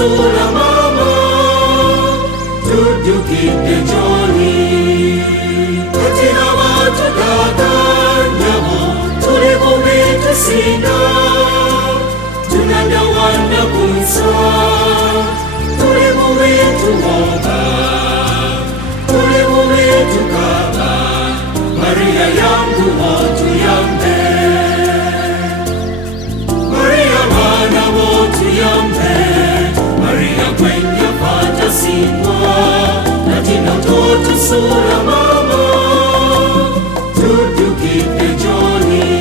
sura mama, tubyukire joni. Katina watu gaganyamo, turi bubite sina, tunadawana kunsa, turi bubitu moga, turi bubitu kaba, Maria yangu watu yambe, Maria wana watu yambe, Maria kwenye pata singwa, Katina mtoto sura mama, tubyukire joni.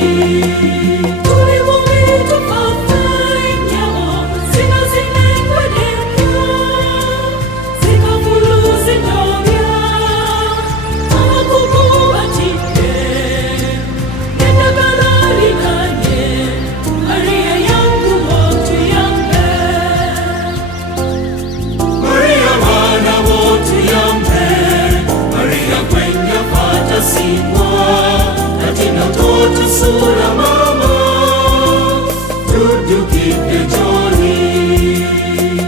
Sura mama, tubyukire joni.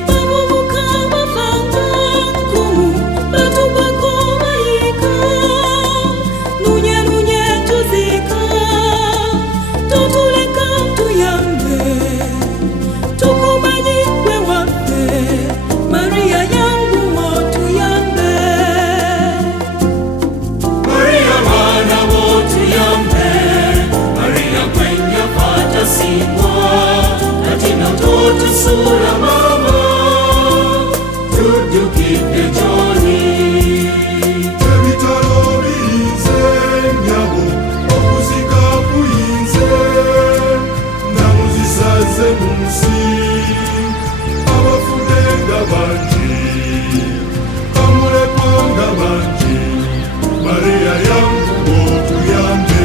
Babubuka mafangangu, batu bakomayika, nunye nunye tuzika, tutuleka tuyambe, tukumanye kwe wape, Maria yangu motu yambe, Maria wana wotu yambe, singwa, Katina mtoto sura mama, tubyukire joni. Ebitalo biyinze nyabo, okuzika kuyinze, namuzisaze munsi, abafudde nga bangi, bamulekwa nga bangi, Maria yangu otuyambe.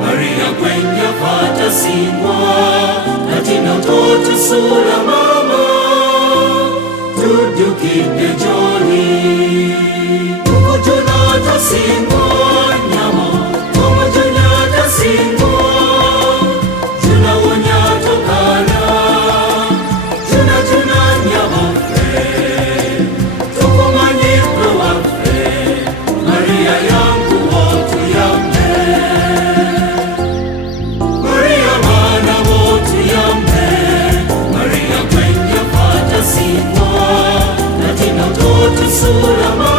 Maria kwenye pata singwa, Katina mtoto sura mama, tubyukire joni. Ukujuna tasingwa nyama, umujuna tasingwa, juna wonya tokana, juna juna nyama fe, tukumanye kwe wafe, Maria yangu wotu yambe, Maria wana wotu yambe, Maria kwenye pata singwa, Katina mtoto sura mama.